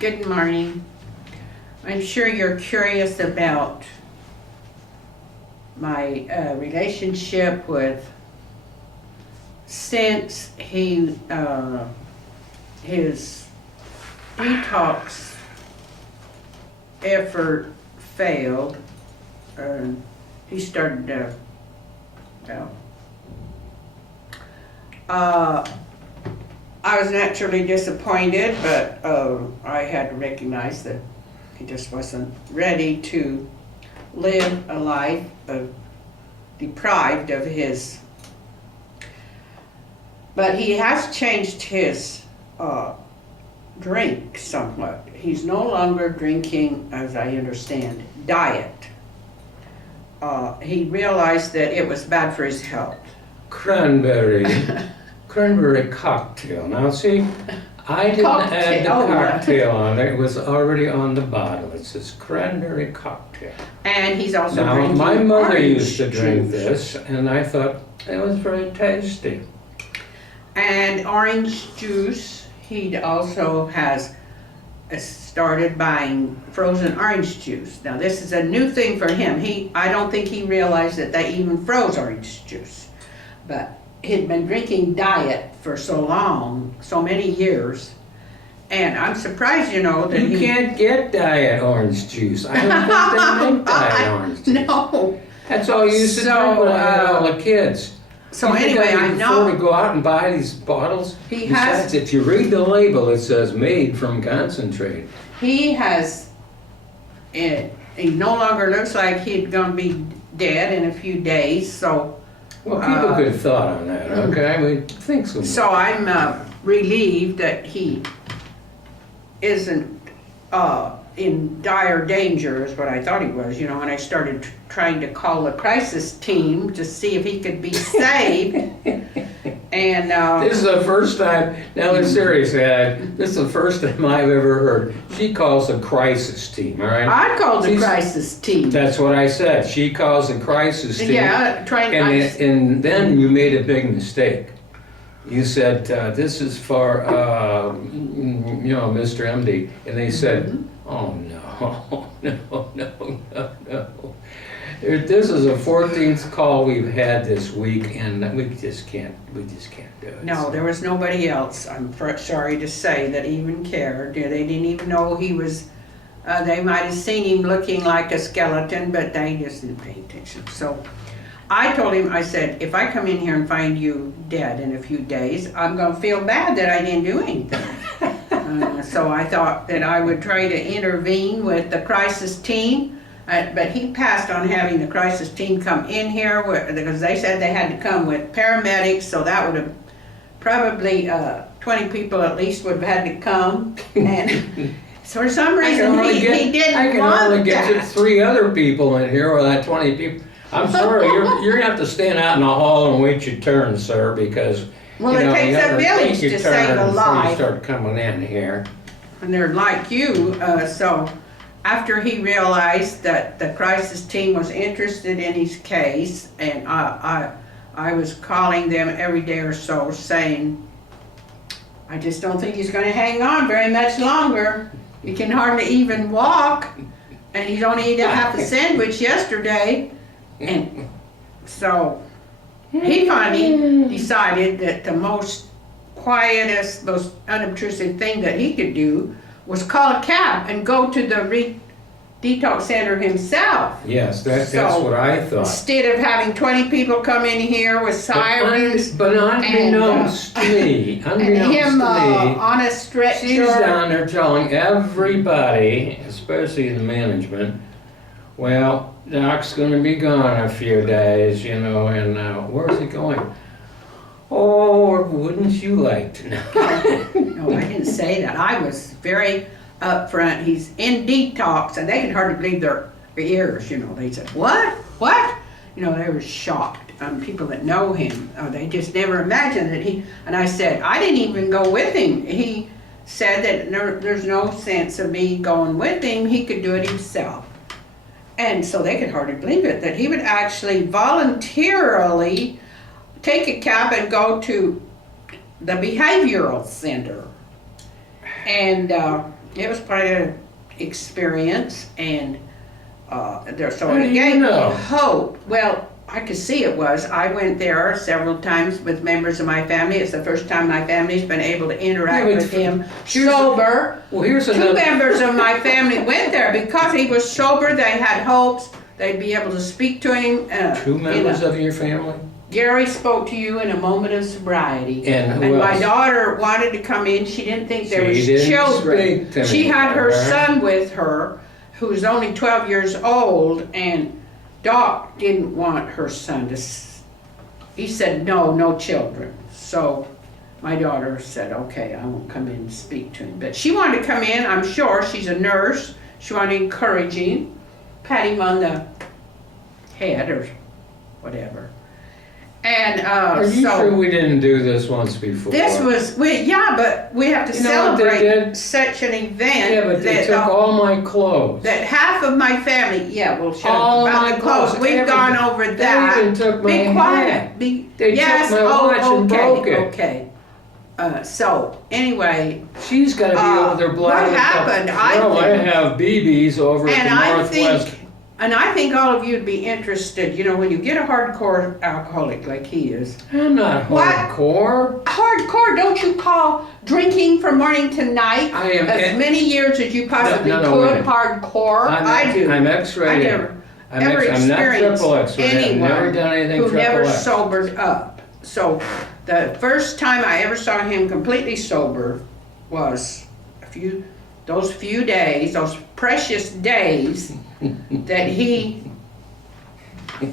Good morning. I'm sure you're curious about my relationship with since his detox effort failed. He started I was naturally disappointed, but I had to recognize that he just wasn't ready to live a life deprived of his. But he has changed his drink somewhat. He's no longer drinking, as I understand, diet. He realized that it was bad for his health. Cranberry cocktail. Now see, I didn't add the cocktail on there. It was already on the bottle. It says cranberry cocktail. And he's also now, drinking my mother used to orange drink juice. this, and I thought it was very tasty. And orange juice, he also has started buying frozen orange juice. Now this is a new thing for him. I don't think he realized that they even froze orange juice. But he'd been drinking diet for so long, so many years, and I'm surprised, that You can't get diet orange juice. I don't think they make diet orange juice. No. That's all you used to drink when I had all the kids. So You think anyway, I I can afford know to go out and buy these bottles. He Besides, has- if you read the label, it says made from concentrate. he has, he no longer looks like he's gonna be dead in a few days, so Well, people could have thought on that, okay? We think so. So I'm relieved that he isn't in dire danger, is what I thought he was. When I started trying to call the crisis team to see if he could be saved. And This is the first time, now in serious, this is the first time I've ever heard. She calls the crisis team, all right? I called the She's- crisis team. That's what I said. She calls the crisis team. Yeah, And then you made a big mistake. You said, this is for, Mr. MD. And they said, oh, no, no. This is the 14th call we've had this week, and we just can't do it. No, there was nobody else, I'm sorry to say, that even cared. They didn't even know he was, they might have seen him looking like a skeleton, but they just didn't pay attention. So I told him, I said, if I come in here and find you dead in a few days, I'm going to feel bad that I didn't do anything. So I thought that I would try to intervene with the crisis team. But he passed on having the crisis team come in here because they said they had to come with paramedics, so that would have probably 20 people at least would have had to come. And so for some reason he didn't want that. I can only get 3 other people in here or that 20 people. I'm sorry, you're going to have to stand out in the hall and wait your turn, sir, because Well, it takes a village to save a before you life. start coming in here. And they're like you, so after he realized that the crisis team was interested in his case, and I was calling them every day or so saying, I just don't think he's going to hang on very much longer. He can hardly even walk, and he's only eaten half a sandwich yesterday. And so he finally decided that the most quietest, most unobtrusive thing that he could do was call a cab and go to the detox center himself. Yes, that's So, what I thought. Instead of having 20 people come in here with sirens But unbeknownst to me, and him on a stretcher. she's down there telling everybody, especially the management, well, Doc's going to be gone a few days, and where's he going? Oh, wouldn't you like to know? No, I didn't say that. I was very upfront. He's in detox, and they could hardly believe their ears. They said, "What? What?" They were shocked. People that know him, they just never imagined that he. And I said, I didn't even go with him. He said that there's no sense of me going with him. He could do it himself. And so they could hardly believe it, that he would actually voluntarily take a cab and go to the behavioral center. And it was quite an experience, and so How do it you gave me know? hope. Well, I could see it was. I went there several times with members of my family. It's the first time my family's been able to interact Yeah, but with him here's- sober. Well, here's Two another. members of my family went there because he was sober. They had hopes they'd be able to speak to him. Two members of your family? Gary spoke to you in a moment of sobriety. And who And my else? daughter wanted to come in. She didn't think there was She didn't children. speak to She me, had her alright? son with her, who's only 12 years old, and Doc didn't want her son to. He said, no children. So my daughter said, okay, I won't come in and speak to him. But she wanted to come in, I'm sure. She's a nurse. She wanted to encourage him, pat him on the head or whatever. And Are you sure we didn't do this once before? this was, but we have to You know what they celebrate did? such an event. Yeah, but they that, took all my clothes. that half of my family, we'll shut All up my about the clothes. clothes, We've everything. gone over They that. even took my Be hat. quiet. They Yes, took my watch and okay, broke it. okay. So anyway, She's got to be over there blinded. what happened, I I think- have BBs over at and the I Northwest. think, I think all of you'd be interested. You know, when you get a hardcore alcoholic like he is, I'm not What? hardcore. hardcore, don't you call drinking from morning to night I am as many years as you possibly No, wait a could minute. hardcore? I do. I'm X-rated. I never I'm ever not experienced triple X-rated. I've anyone never done anything who triple never X. sobered up. So the first time I ever saw him completely sober was those few days, those precious days that he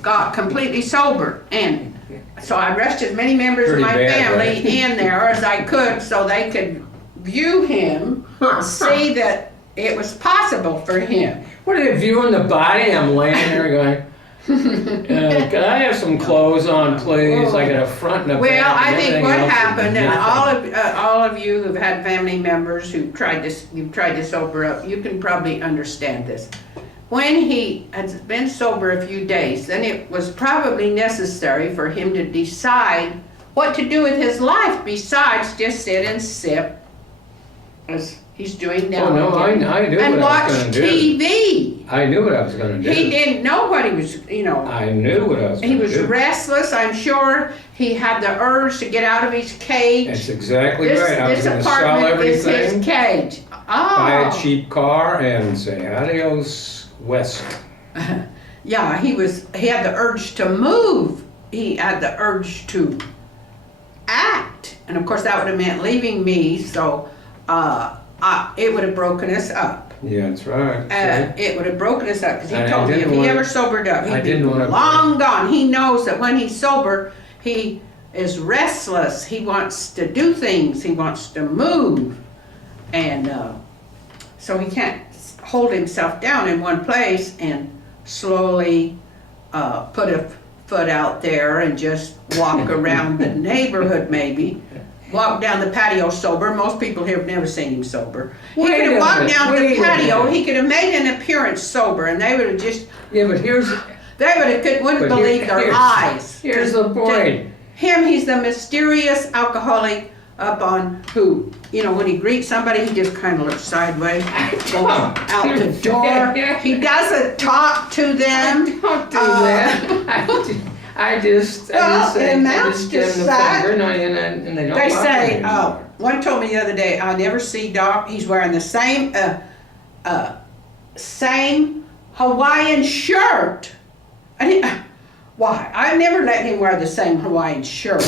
got completely sober. And so I rushed as many members Pretty of my bad, family right? in there as I could so they could view him, see that it was possible for him. What are they viewing the body? I'm laying there going, can I have some clothes on, please? I got a front and a back. Well, I and think everything what else is happened, and nothing. all of you who've had family members you've tried to sober up, you can probably understand this. When he had been sober a few days, then it was probably necessary for him to decide what to do with his life besides just sit and sip, as he's doing now. Oh, no, I again, knew and what I watch was going to do. TV. I knew what I was going to do. He didn't know what he was, I knew what I was he going to was do. restless, I'm sure. He had the urge to get out of his cage. That's exactly This, right. I was this going to sell apartment is his everything, cage. buy a Oh, cheap car, and say adios, West. yeah, he had the urge to move. He had the urge to act. And of course that would have meant leaving me, so it would have broken us up. Yeah, that's right. It would have broken us up because he And I told me if didn't he wanna- ever sobered up, I he'd be didn't wanna- long gone. He knows that when he's sober, he is restless. He wants to do things. He wants to move. And so he can't hold himself down in one place and slowly put a foot out there and just walk around the neighborhood maybe. Walk down the patio sober. Most people here have never seen him sober. He Wait could a have walked minute, down wait the a patio. minute. He could have made an appearance sober, and they would have just, Yeah, but wouldn't But believe their eyes. here's the point. Him, he's the mysterious alcoholic up on who, when he greets somebody, he just kind of looks sideways, goes out the door. He doesn't talk to them. Don't do that. I just Well, say, it I amounts just to give them the that. finger, and they don't They bother say, me anymore. one told me the other day, I never see Doc, he's wearing the same Hawaiian shirt. Why? I never let him wear the same Hawaiian shirt.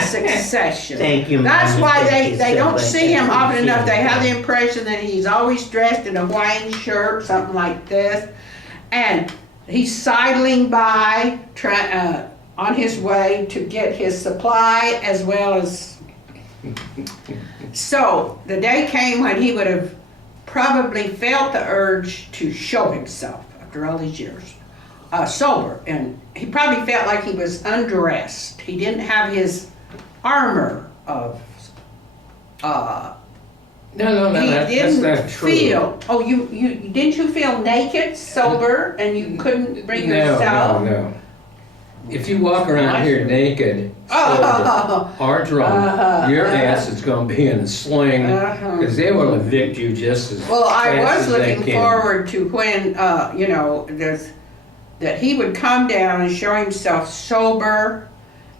Succession. Thank you, That's Mommy. why Thank you they so don't much. see him I often enough. They appreciate have it. the impression that he's always dressed in a Hawaiian shirt, something like this. And he's sidling by, on his way to get his supply as well as. So the day came when he would have probably felt the urge to show himself after all these years, sober. And he probably felt like he was undressed. He didn't have his armor of. No, He that's didn't not true. feel. Oh, you didn't you feel naked, sober, and you couldn't bring yourself? No. if you walk around here naked, sober, or drunk, your ass is gonna be in a sling, because they will evict you just as Well, I fast was as they looking can. forward to when, you know, that he would come down and show himself sober,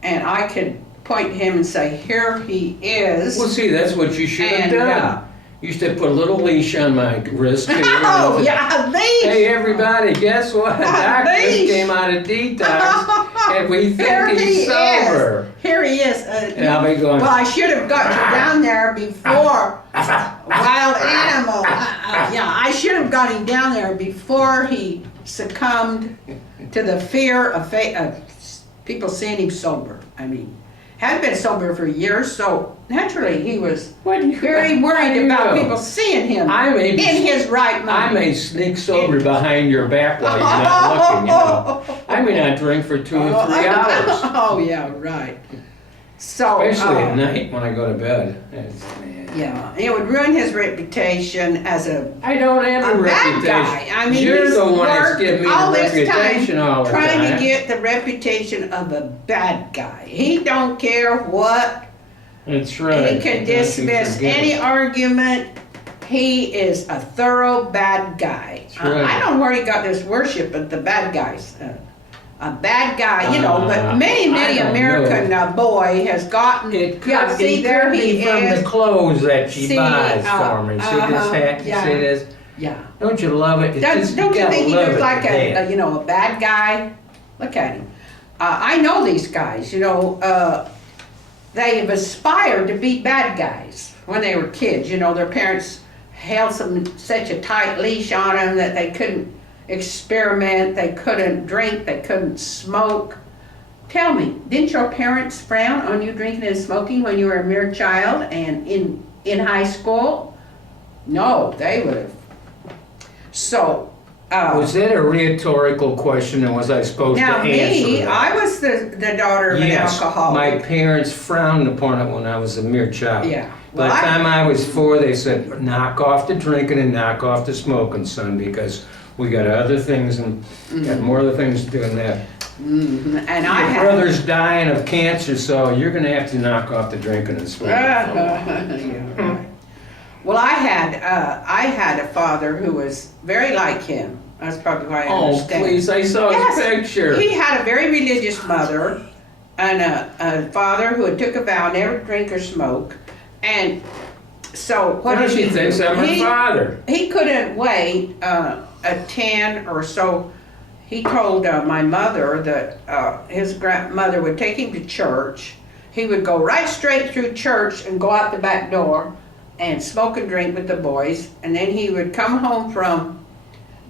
and I could point to him and say, here he is. Well, see, that's what you should have And, done. You should have put a little leash on my wrist here. Oh, yeah, a leash. Hey, everybody, guess what? Doc just leash. came out of detox, and we Here think he he's sober. is. Here he is. And I'll be going, Well, I should have got you down there before. Wild animal. Yeah, I should have got him down there before he succumbed to the fear of people seeing him sober. I mean, had been sober for years, so naturally he was very worried about people seeing him in his right mind. I may sneak sober behind your back while you're not looking, you know. I may not drink for 2 or 3 hours. Oh, yeah, right. So, Especially at night when I go to bed. Man. Yeah, it would ruin his reputation as I don't have a bad reputation. guy. I mean, You're he's the one that's worked giving me all the this reputation time all the time. trying to get the reputation of a bad guy. He don't care what. That's right. He can Don't you dismiss forget any it. argument. He is a thorough bad guy. That's right. I don't know where he got this worship of the bad guys. A bad guy, you know, but many I don't American boy has gotten. It could, yeah, see, it there could he be from is. the clothes that she See, buys for me. See this hat? You yeah. see this? Yeah. Don't you love it? Don't you think he looks looks like a you know, a bad guy? Look at him. I know these guys, you know, they've aspired to be bad guys when they were kids. You know, their parents held such a tight leash on them that they couldn't experiment, they couldn't drink, they couldn't smoke. Tell me, didn't your parents frown on you drinking and smoking when you were a mere child and in high school? No, they would have. So, Was that a rhetorical question, or was I supposed now to answer me, that? I was the daughter of Yes, an alcoholic. my parents frowned upon it when I was a mere child. Yeah. By the time I was 4, they said, knock off the drinking and knock off the smoking, son, because we got other things and got more other things to do than that. And I Your had brother's dying of cancer, so you're gonna have to knock off the drinking and smoking. Yeah, right. Well, I had a father who was very like him. That's probably why I Oh, understand. please, I saw his Yes, picture. He had a very religious mother and a father who had took a vow never to drink or smoke. And so what Now did she he thinks do? I'm her father. He couldn't wait a 10 or so. He told my mother that his grandmother would take him to church. He would go right straight through church and go out the back door and smoke and drink with the boys. And then he would come home from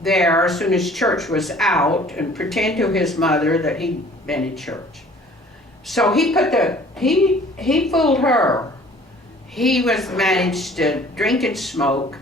there as soon as church was out and pretend to his mother that he'd been in church. So he fooled her. He was managed to drink and smoke,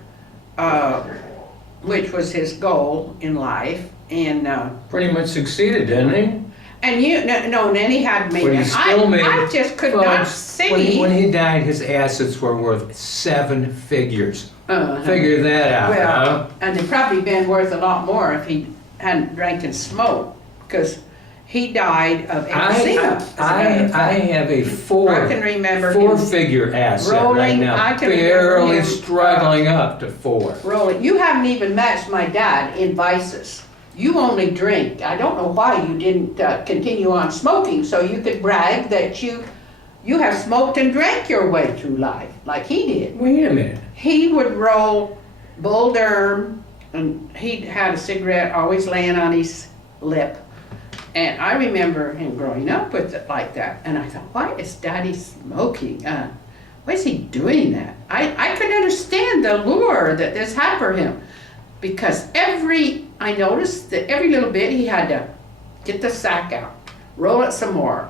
which was his goal in life, and Pretty much succeeded, didn't he? and then he had me. But he still made. I just could not Folks, see. When he died, his assets were worth 7 figures. Figure that out, Well, huh? and they'd probably been worth a lot more if he hadn't drank and smoked, because he died of emphysema. as a matter of I fact. have a I can remember him 4-figure asset right rolling- now, I can remember barely him, struggling up to 4. rolling. You haven't even matched my dad in vices. You only drink. I don't know why you didn't continue on smoking, so you could brag that you have smoked and drank your way through life, like he did. Wait a minute. He would roll Bull Durham, and he had a cigarette always laying on his lip. And I remember him growing up with it like that. And I thought, why is Daddy smoking? Why is he doing that? I could understand the lure that this had for him. Because I noticed that every little bit he had to get the sack out, roll it some more.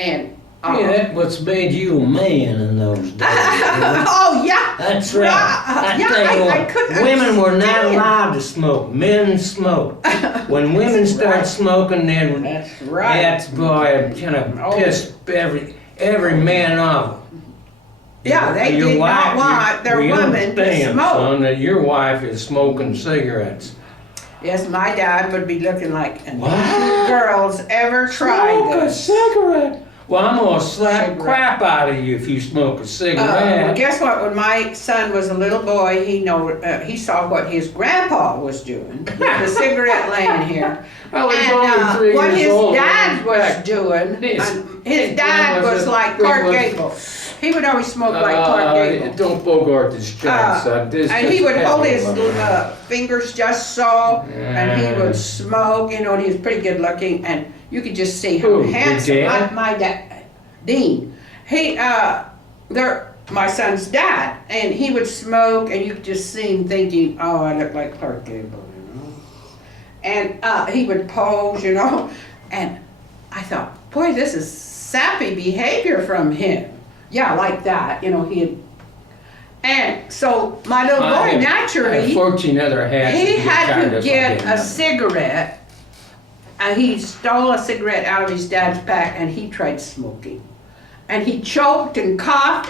And Yeah, that's what's made you a man in those days. oh yeah. That's right. I Yeah, tell you I what, couldn't women were not understand. allowed to smoke. Men smoked. When women start right. smoking, then That's right. that's boy, kind of pissed every man off. Yeah, they Your did wife- not want their we women to understand, smoke. son, that your wife is smoking cigarettes. Yes, my dad would be looking like, and What? you girls ever tried Smoke a this? cigarette. Well, I'm gonna slap Cigarette. crap out of you if you smoke a Well, cigarette. guess what? When my son was a little boy, he saw what his grandpa was doing with the cigarette laying here. I was And only 3 what years his old. dad was doing, his dad was like Clark Gable. He would always smoke like Clark Gable. Don't bogart this giant son. This And just he would hold happened, his mother. fingers just so, and he Yeah. would smoke, you know, and he was pretty good looking, and you could just see how Who, your handsome dad? my dad, Dean. My son's dad, and he would smoke, and you could just see him thinking, oh, I look like Clark Gable, you know. And he would pose, you know, and I thought, boy, this is sappy behavior from him. Yeah, like that, you know, and so my little boy naturally, 14 other hats. he if you had tired to of get fucking- a cigarette, and he stole a cigarette out of his dad's pack, and he tried smoking. And he choked and coughed.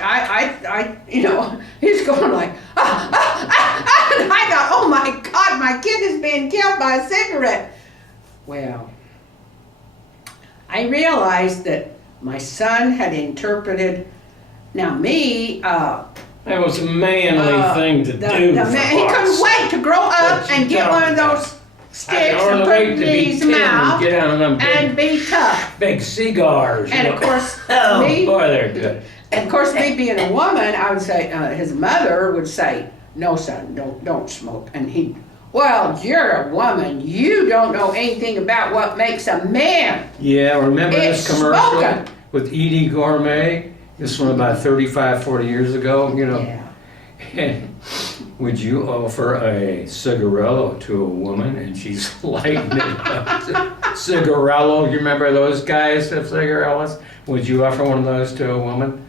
You know, he's going like, and I thought, oh my God, my kid is being killed by a cigarette. Well, I realized that my son had interpreted, now me, That was a manly thing to do. the for man, he us. couldn't wait to grow up What you and get talking one of about? those sticks Or and the put wait it to in be his 10 and mouth get on them and be tough. big cigars. And you of know. course, Oh me, boy, they're good. and of course, me being a woman, I would say, his mother would say, no son, don't smoke. And he, well, you're a woman, you don't know anything about what makes a man. Yeah, remember It's this commercial smoking. with Edie Gourmet? This one about 35, 40 years ago, you know. Yeah. Would you offer a cigarello to a woman? And she's lighting it up. Cigarello, you remember those guys of cigarellos? Would you offer one of those to a woman?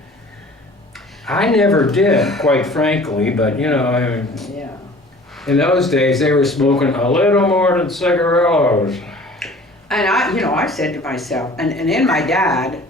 I never did, quite frankly, but you know, I mean, Yeah. in those days they were smoking a little more than cigarellos. And I said to myself, and in my dad,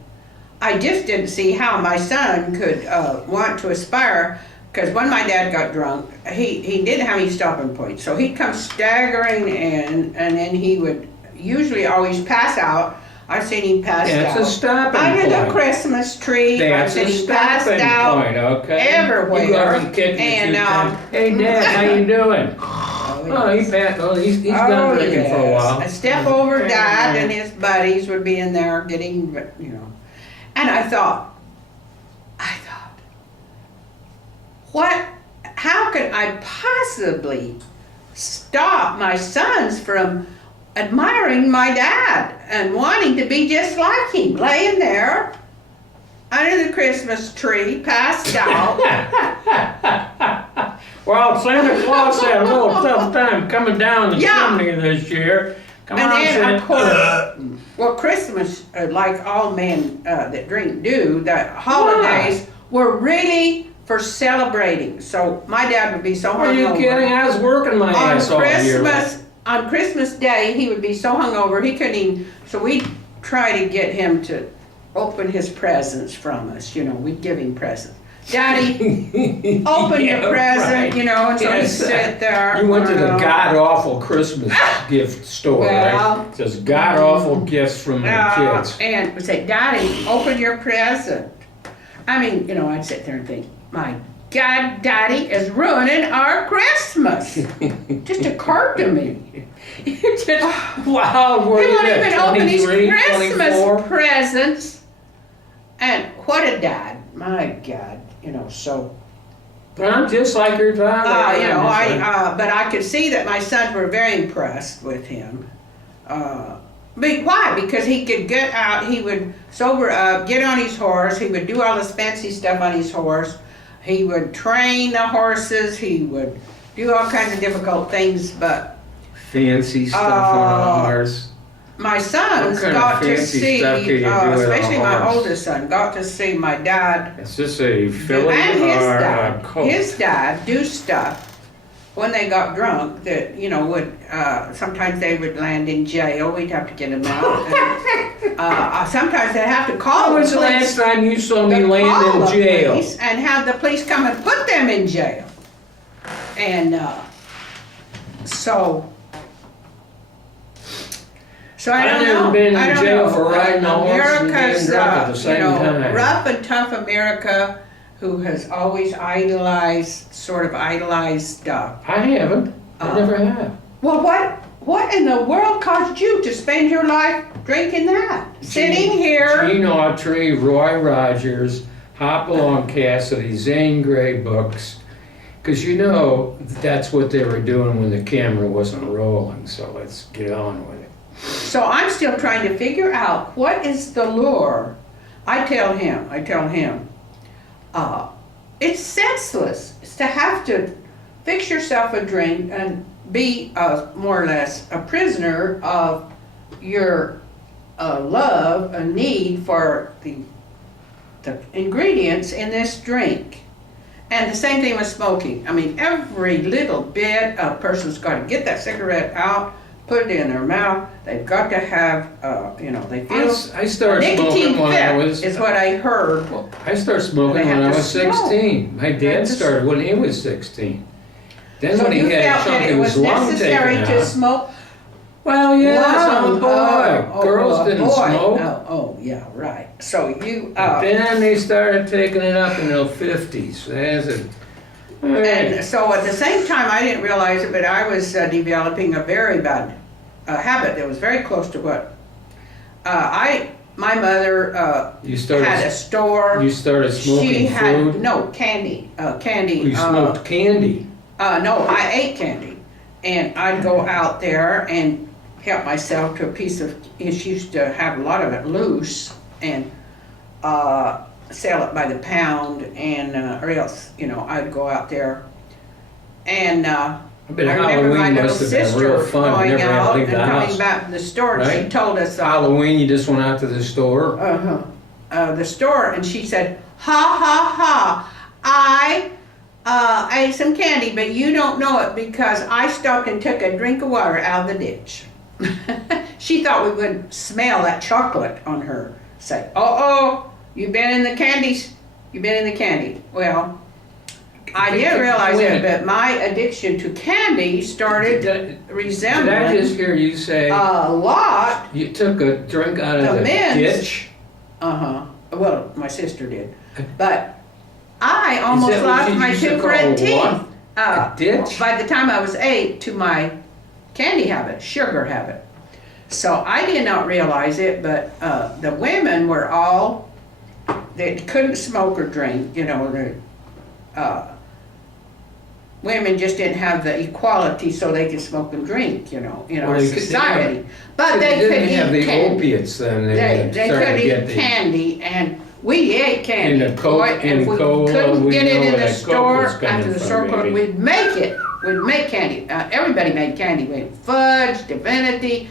I just didn't see how my son could want to aspire, because when my dad got drunk, he didn't have any stopping points. So he'd come staggering in, and then he would usually always pass out. I've seen him pass That's out a stopping under point. the Christmas tree. That's I've a seen him passed stopping out point, okay? everywhere. You go up and kick me And, 2 times. Hey, Dad, how you doing? Oh, he's done drinking for a while. A step over Dad and his buddies would be in there getting, you know. And I thought, how could I possibly stop my sons from admiring my dad and wanting to be just like him, laying there under the Christmas tree, passed out. Well, Santa Claus had a little tough time coming down the Yeah. chimney this year. Come And on, then, Santa. of course, well, Christmas, like all men that drink do, the holidays were really for celebrating. So my dad would be so Are you hungover. kidding? I was working my ass all year. On Christmas Day, he would be so hungover, he couldn't even, so we'd try to get him to open his presents from us, you know, we'd give him presents. Daddy, open Yeah, your present, right. you know, and so he'd Yes. sit there. You went to the you know. god-awful Christmas gift store, Well, right? Just god-awful gifts from the kids. And would say, Daddy, open your present. I mean, you know, I'd sit there and think, my God, Daddy is ruining our Christmas. Just occurred to me. Wow, He were you won't at even open his 23, Christmas 24? presents. And what a dad, my God, you know, so, I'm just like your father. you know, but I could see that my sons were very impressed with him. Why? Because he could get out, he would sober up, get on his horse, he would do all this fancy stuff on his horse, he would train the horses, he would do all kinds of difficult things, but Fancy stuff on a horse. my sons What kind got of to fancy see, stuff can you do with a especially my horse? oldest son, got to see my dad Is this a filly and or a colt? his dad do stuff when they got drunk that, you know, would, sometimes they would land in jail, we'd have to get them out. And, sometimes they'd have to call When the was the police. last time you saw me They'd land call in the jail? police and have the police come and put them in jail. And, so, So I don't I've never know. been I in don't jail know. for riding a horse and being America's, drunk at the you same know, time. rough and tough America, who has always sort of idolized stuff. I haven't. I never have. Well, what in the world caused you to spend your life drinking that? Sitting here. Gene Autry, Roy Rogers, Hopalong Cassidy, Zane Grey books. Because you know that's what they were doing when the camera wasn't rolling. So let's get on with it. So I'm still trying to figure out what is the lure. I tell him, it's senseless. It's to have to fix yourself a drink and be more or less a prisoner of your love, a need for the ingredients in this drink. And the same thing with smoking. I mean, every little bit a person's got to get that cigarette out, put it in their mouth. They've got to have, they feel I started nicotine smoking when I fit was. is what I heard. I started smoking They have when I to was smoke. 16. My They have dad to started when he was 16. Then So when he you had a felt chunk that of it his was lung necessary taken to out. smoke? Well, yeah, Wow. some boy. Girls didn't boy. smoke. Oh, yeah, right. So you, Then they started taking it up in their 50s. There's a. and so at the same time, I didn't realize it, but I was developing a very bad habit that was very close to what my mother You had a started. store. You started She smoking had food. no candy. Candy. You smoked candy. No, I ate candy, and I'd go out there and help myself to a piece of. She used to have a lot of it loose and sell it by the pound, and or else I'd go out there, and I bet remember my Halloween little must have been sister real fun. going Never had to out leave and the coming house. back from the store, and she Right? told us Halloween, you just went out to the store. the store, and she said, "Ha ha ha! I ate some candy, but you don't know it because I stopped and took a drink of water out of the ditch." She thought we would smell that chocolate on her. Say, "Oh, you've been in the candies. You've been in the candy." Well, I didn't realize it, but my addiction to candy started Did I resembling just hear you say a lot. you took a drink out of The the men's- ditch? Well, my sister did, but I Is almost that what lost you my used to two call front what? teeth. A ditch? By the time I was 8, to my candy habit, sugar habit. So I did not realize it, but the women were all, they couldn't smoke or drink, women just didn't have the equality so they could smoke and drink, in Well, our they could- society. But they didn't could have eat the candy. opiates then. They started could to get eat the- candy, and we ate candy. And the Coke Boy, and if we cola, couldn't we get know it in where the that Coke store was coming after the from, store closed, baby. we'd make it. We'd make candy. Everybody made candy. We had Fudge, Divinity.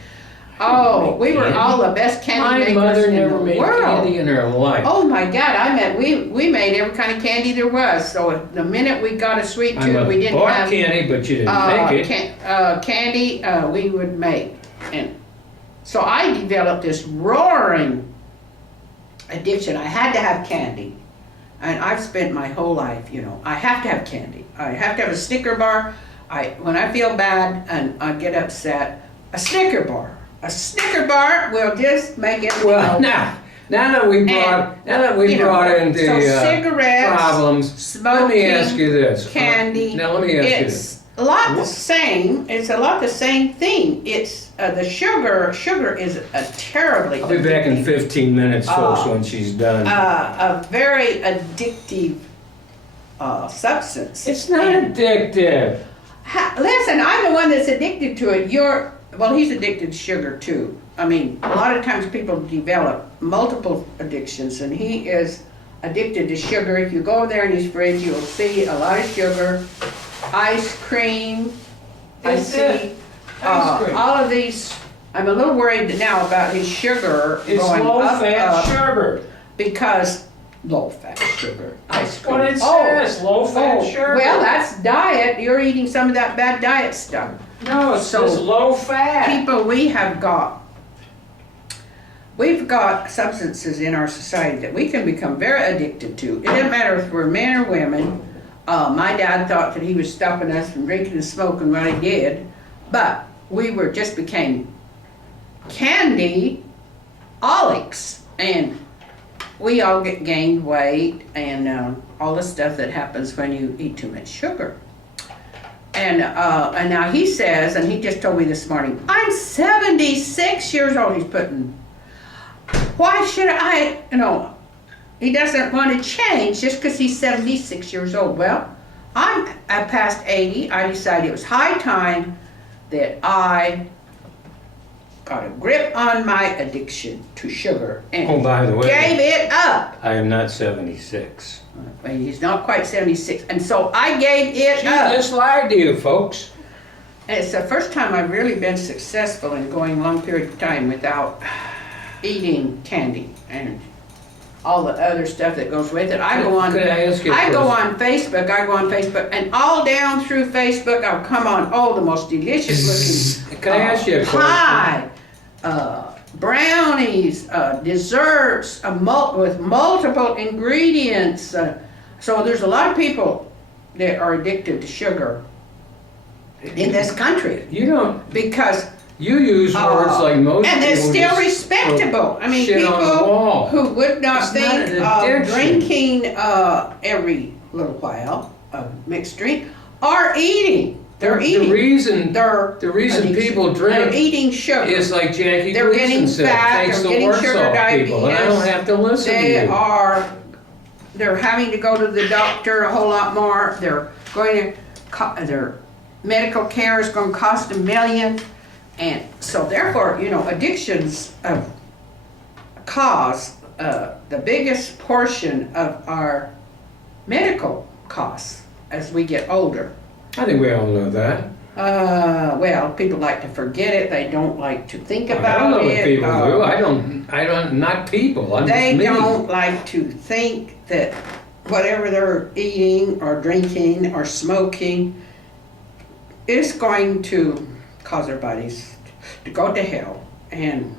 Oh, we were all the best candy My makers mother in never the made world. candy in her life. Oh my God! We made every kind of candy there was. So the minute we got a sweet My tooth, mother we didn't bought have candy, but you didn't make it. candy. We would make, and so I developed this roaring addiction. I had to have candy, and I've spent my whole life. I have to have candy. I have to have a Snicker bar. When I feel bad and I get upset, a Snicker bar. A Snicker bar will just make it. Well, now that we brought into so cigarettes, problems, let me ask you this. candy. Now let me ask you this. It's a lot the same. It's a lot the same thing. It's the sugar. Sugar is a terribly. I'll be back in addictive, 15 minutes, folks, when she's done. a very addictive substance. It's not And addictive. listen, I'm the one that's addicted to it. Well, he's addicted to sugar too. I mean, a lot of times people develop multiple addictions, and he is addicted to sugar. If you go there in his fridge, you'll see a lot of sugar, ice cream. I That's see it. Ice cream. all of these. I'm a little worried now about his sugar It's going low-fat up sugar. because low-fat sugar ice That's cream. what it says, low-fat sugar. Well, that's diet. You're eating some of that bad diet stuff. No, it So, says low-fat. People, we've got substances in our society that we can become very addicted to. It doesn't matter if we're men or women. My dad thought that he was stopping us from drinking and smoking when he did, but we just became candy olics, and we all get gained weight and all the stuff that happens when you eat too much sugar. And now he says, and he just told me this morning, I'm 76 years old. He's putting, why should I, he doesn't want to change just because he's 76 years old. Well, I'm past 80. I decided it was high time that I got a grip on my addiction to sugar and Oh, by the way, gave it up. I am not 76. Well, he's not quite 76, and so I gave it She up. just lied to you, folks. And it's the first time I've really been successful in going a long period of time without eating candy and all the other stuff that goes with it. I go on. Could I ask you a I go question? on Facebook. I go on Facebook, and all down through Facebook, I'll come on. Oh, the most delicious looking. Can I ask you a question? Pie, brownies, desserts, with multiple ingredients. So there's a lot of people that are addicted to sugar in this country You don't. because. You use words like most And they're people still just respectable. throw I mean, shit on the people wall. who would not It's think not an of addiction. drinking every little while, a mixed drink, are eating. They're eating. The reason They're people They're drink eating sugar. is like Jackie They're getting Gleason said, fat, takes they're the getting works sugar off people, and I don't diabetes. have to listen to They you. are. They're having to go to the doctor a whole lot more. They're going to. Their medical care is going to cost $1 million. And so therefore, addictions cause the biggest portion of our medical costs as we get older. I think we all know that. Well, people like to forget it. They don't like to think I about don't know what it. people do. I don't, not people. I'm They just me. don't like to think that whatever they're eating or drinking or smoking is going to cause their bodies to go to hell, and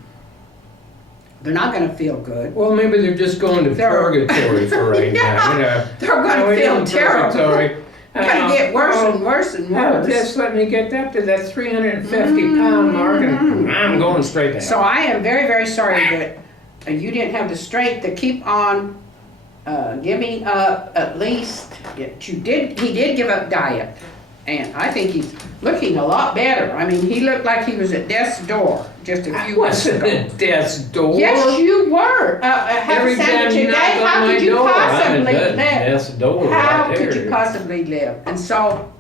they're not going to feel good. Well, maybe they're just going to purgatory for right now. They're going to we're feel doing terrible. purgatory. It's going to get worse and worse and worse. Just let me get up to that 350-pound mark, and I'm going straight to hell. So I am very, very sorry that you didn't have the strength to keep on giving up. At least he did give up diet, and I think he's looking a lot better. I mean, he looked like he was at death's door just a I few weeks wasn't ago. at death's door. Yes, you were. Have Every a sandwich time you today. knock on How my could you door, I'm possibly at live? death's door. How right could there. you possibly live? And so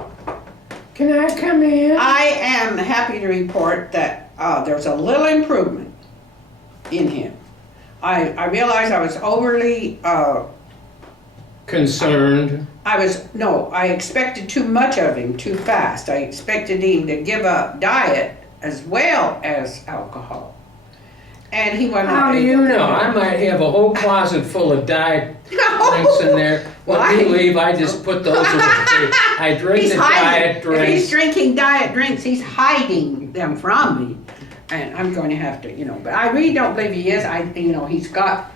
Can I come in? I am happy to report that there's a little improvement in him. I realized I was overly, Concerned. I expected too much of him too fast. I expected him to give up diet as well as alcohol. And he wasn't. How do able you to know? do I it. might have a whole closet full of diet No. drinks in there. Well, When you leave, I just put those away. I drink He's the hiding. diet If drinks. he's drinking diet drinks, he's hiding them from me. And I'm going to have to, but I really don't believe he is. He's got,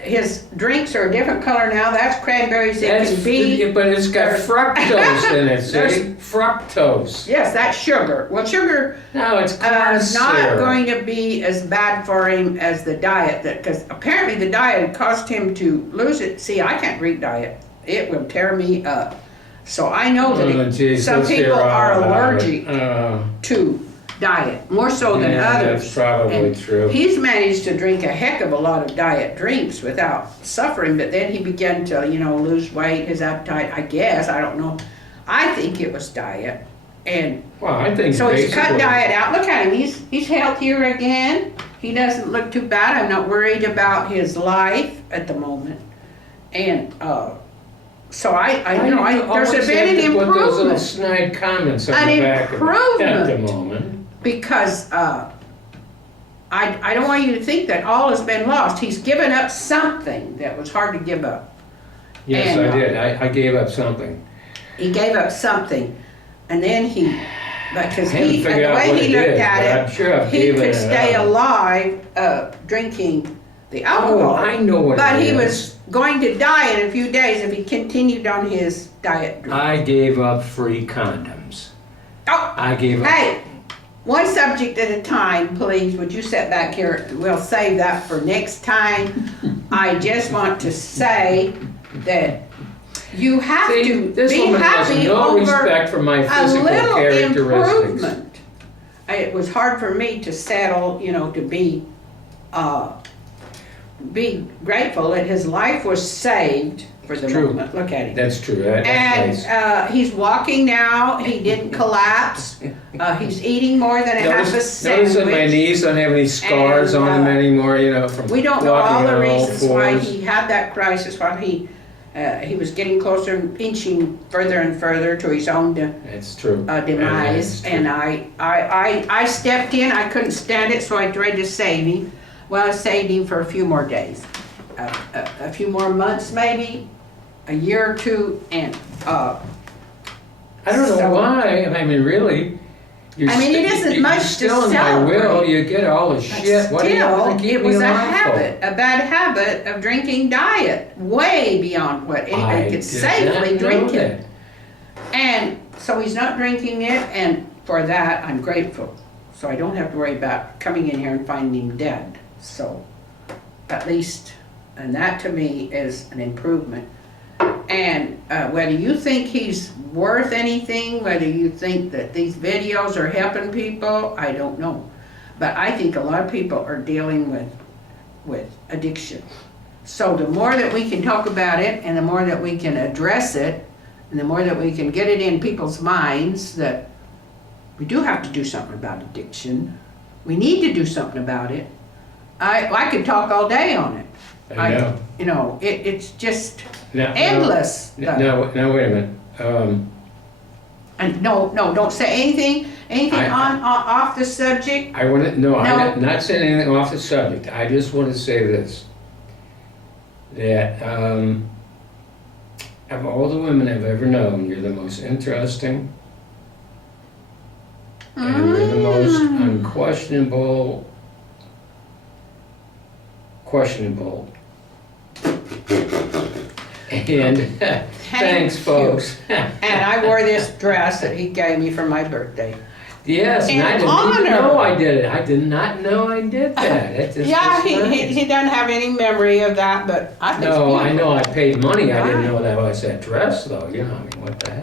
his drinks are a different color now. That's cranberries. It That's, can be. but it's got There's- fructose in it, There's- see? Fructose. Yes, that's sugar. Well, sugar No, it's corn is not syrup. going to be as bad for him as the diet, because apparently the diet caused him to lose it. See, I can't read diet. It will tear me up. So I know that Oh, geez, some let's hear people all are about it. allergic to diet, more so than Yeah, others. that's probably And true. He's managed to drink a heck of a lot of diet drinks without suffering, but then he began to, lose weight, his appetite, I guess, I don't know. I think it was diet. And Well, I think so he's cut basically- diet out. Look at him, he's healthier again. He doesn't look too bad. I'm not worried about his life at the moment. And so there's always been an have to put those little improvement. snide comments on An the back of it at the improvement. moment. Because I don't want you to think that all has been lost. He's given up something that was hard to give up. Yes, And, I did. I gave up something. He gave up something, and then because I haven't and the figured out way what he it looked is, but at I'm sure I've it, he given could it stay up. alive drinking the alcohol. Oh, I know what But it he is. was going to die in a few days if he continued on his diet drink. I gave up free condoms. Oh, I gave up. hey, one subject at a time, please. Would you sit back here? We'll save that for next time. I just want to say that you have See, to this be woman has happy no over respect for my a physical little characteristics. improvement. It was hard for me to settle, to be grateful that his life was saved for the True. moment. Look at him. That's true. That's nice. And he's walking now. He didn't collapse. He's eating more than a half a Notice that my sandwich. knees don't have any scars And, on them anymore, from We don't know walking all the on all reasons why fours. he had that crisis, why he was getting closer and inching further and further to his own That's true. demise. That is And true. I stepped in. I couldn't stand it, so I tried to save him. Well, I saved him for a few more days, a few more months, maybe a year or two, and I don't know so- why. I mean, really. You're I mean, it isn't you're much to still in my celebrate. will. You get all the But shit. What do you want to keep it me was a alive habit, a bad habit of drinking diet, way beyond what for? anybody I could did safely not drink know it. And so he's not drinking it, and for that, I'm grateful. So I don't have to worry about coming in here and finding him dead. So, at least, and that to me is an improvement. And whether you think he's worth anything, whether you think that these videos are helping people, I don't know. But I think a lot of people are dealing with addiction. So the more that we can talk about it, and the more that we can address it, and the more that we can get it in people's minds that we do have to do something about addiction. We need to do something about it. I could talk all day on it. I know. It's just Now, endless. Now, wait a minute. And no, don't say anything I- off the subject. I want to. No, No. I'm not saying anything off the subject. I just want to say this: that of all the women I've ever known, you're the most interesting, and you're the most unquestionable. Questionable. And thanks, folks. And I wore this dress that he gave me for my birthday. Yes, and In I didn't even honor. know I did it. I did not know I did that. It just Yeah, was nice. he doesn't have any memory of that, but I think it's No, I beautiful. know I paid money. I didn't Right. know that was that dress, though. I mean, what the heck?